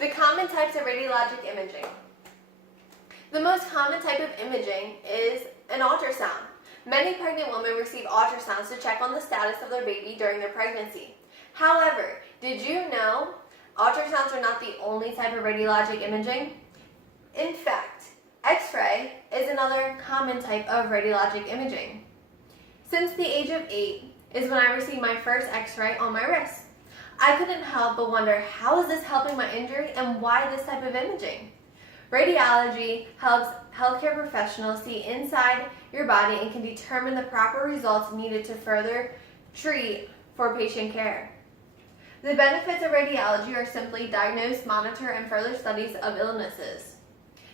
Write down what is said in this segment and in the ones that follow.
The common types of radiologic imaging. The most common type of imaging is an ultrasound. Many pregnant women receive ultrasounds to check on the status of their baby during their pregnancy. However, did you know ultrasounds are not the only type of radiologic imaging? In fact, X-ray is another common type of radiologic imaging. Since the age of 8 is when I received my first X-ray on my wrist. I couldn't help but wonder, how is this helping my injury and why this type of imaging? Radiology helps healthcare professionals see inside your body and can determine the proper results needed to further treat for patient care. The benefits of radiology are simply diagnose, monitor, and further studies of illnesses.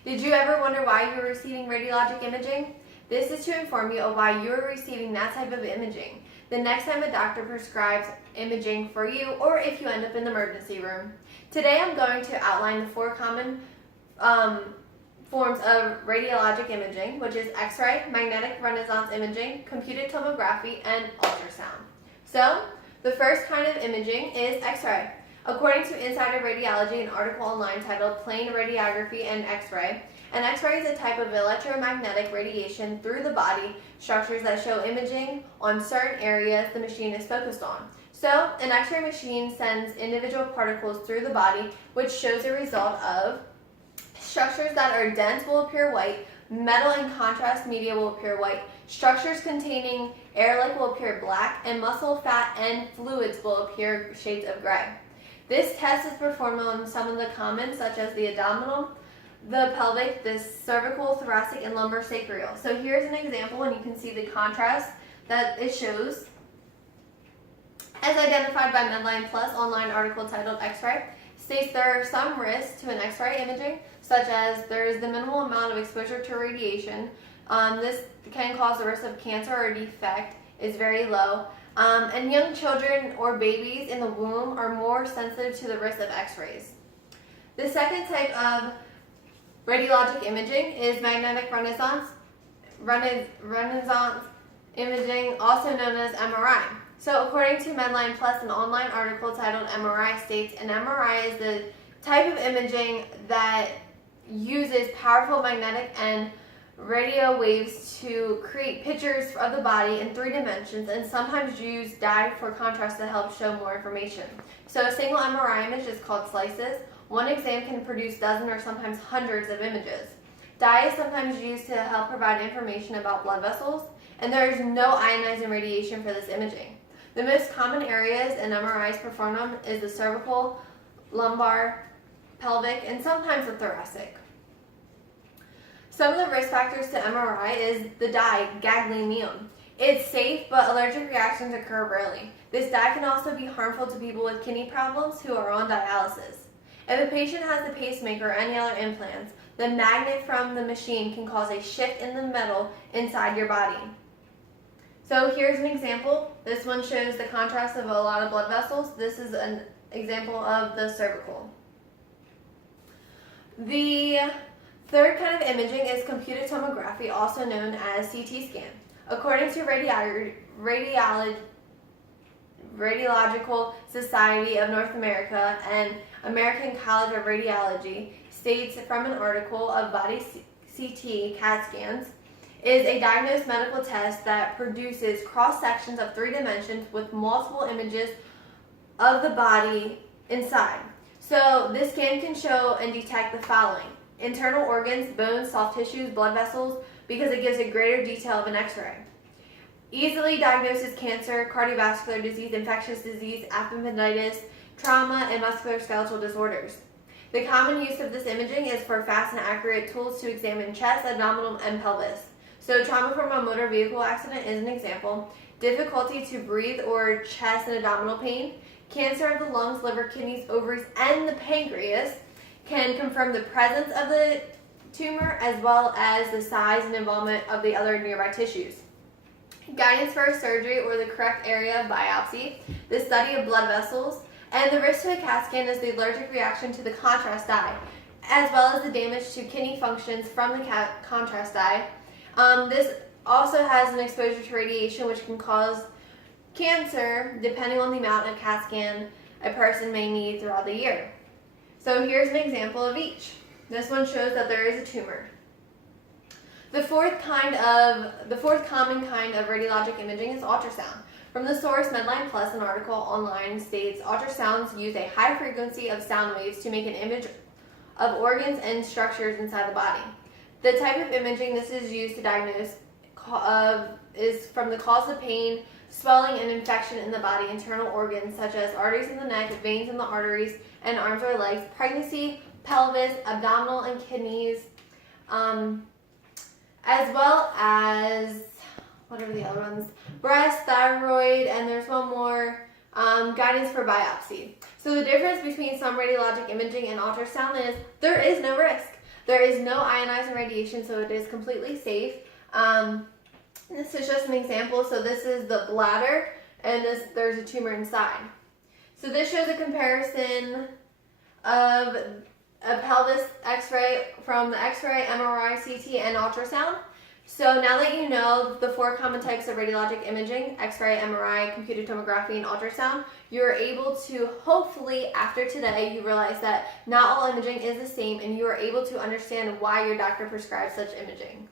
Did you ever wonder why you were receiving radiologic imaging? This is to inform you of why you are receiving that type of imaging the next time a doctor prescribes imaging for you or if you end up in the emergency room. Today I'm going to outline the 4 common forms of radiologic imaging, which is X-ray, magnetic resonance imaging, computed tomography, and ultrasound. So, the first kind of imaging is X-ray. According to Insider Radiology, an article online titled Plain Radiography and X-ray, an X-ray is a type of electromagnetic radiation through the body structures that show imaging on certain areas the machine is focused on. So, an X-ray machine sends individual particles through the body, which shows a result of structures that are dense will appear white, metal and contrast media will appear white, structures containing air-like will appear black, and muscle, fat, and fluids will appear shades of gray. This test is performed on some of the common, such as the abdominal, the pelvic, the cervical, thoracic, and lumbar sacral. So here's an example, and you can see the contrast that it shows. As identified by Medline Plus online article titled X-ray, states there are some risks to an X-ray imaging, such as there is the minimal amount of exposure to radiation. This can cause the risk of cancer or defect is very low. And young children or babies in the womb are more sensitive to the risk of X-rays. The second type of radiologic imaging is magnetic resonance imaging, also known as MRI. So according to Medline Plus, an online article titled MRI states an MRI is the type of imaging that uses powerful magnetic and radio waves to create pictures of the body in 3 dimensions and sometimes use dye for contrast to help show more information. So a single MRI image is called slices. One exam can produce dozens or sometimes hundreds of images. Dye is sometimes used to help provide information about blood vessels, and there is no ionizing radiation for this imaging. The most common areas an MRI is performed on is the cervical, lumbar, pelvic, and sometimes the thoracic. Some of the risk factors to MRI is the dye, gadolinium. It's safe, but allergic reactions occur rarely. This dye can also be harmful to people with kidney problems who are on dialysis. If a patient has a pacemaker or any other implants, the magnet from the machine can cause a shift in the metal inside your body. So here's an example. This one shows the contrast of a lot of blood vessels. This is an example of the cervical. The third kind of imaging is computed tomography, also known as CT scan. According to Radiological Society of North America and American College of Radiology, states from an article of body CT CAT scans is a diagnosed medical test that produces cross-sections of 3 dimensions with multiple images of the body inside. So this scan can show and detect the following: internal organs, bones, soft tissues, blood vessels, because it gives a greater detail of an X-ray. Easily diagnoses cancer, cardiovascular disease, infectious disease, appendicitis, trauma, and musculoskeletal disorders. The common use of this imaging is for fast and accurate tools to examine chest, abdominal, and pelvis. So trauma from a motor vehicle accident is an example. Difficulty to breathe or chest and abdominal pain. Cancer of the lungs, liver, kidneys, ovaries, and the pancreas can confirm the presence of the tumor as well as the size and involvement of the other nearby tissues. Guidance for surgery or the correct area of biopsy, the study of blood vessels, and the risk to a CAT scan is the allergic reaction to the contrast dye, as well as the damage to kidney functions from the contrast dye. This also has an exposure to radiation, which can cause cancer depending on the amount of CAT scan a person may need throughout the year. So here's an example of each. This one shows that there is a tumor. The fourth common kind of radiologic imaging is ultrasound. From the source Medline Plus, an article online states ultrasounds use a high frequency of sound waves to make an image of organs and structures inside the body. The type of imaging this is used to diagnose is from the cause of pain, swelling, and infection in the body, internal organs such as arteries in the neck, veins in the arteries, and arms or legs, pregnancy, pelvis, abdominal and kidneys, as well as, whatever the other ones, breast, thyroid, and there's one more, guidance for biopsy. So the difference between some radiologic imaging and ultrasound is there is no risk. There is no ionizing radiation, so it is completely safe. This is just an example. So this is the bladder, and there's a tumor inside. So this shows a comparison of a pelvis x-ray from the x-ray, MRI, CT, and ultrasound. So now that you know the 4 common types of radiologic imaging, x-ray, MRI, computed tomography, and ultrasound, you're able to, hopefully after today, you realize that not all imaging is the same, and you are able to understand why your doctor prescribes such imaging.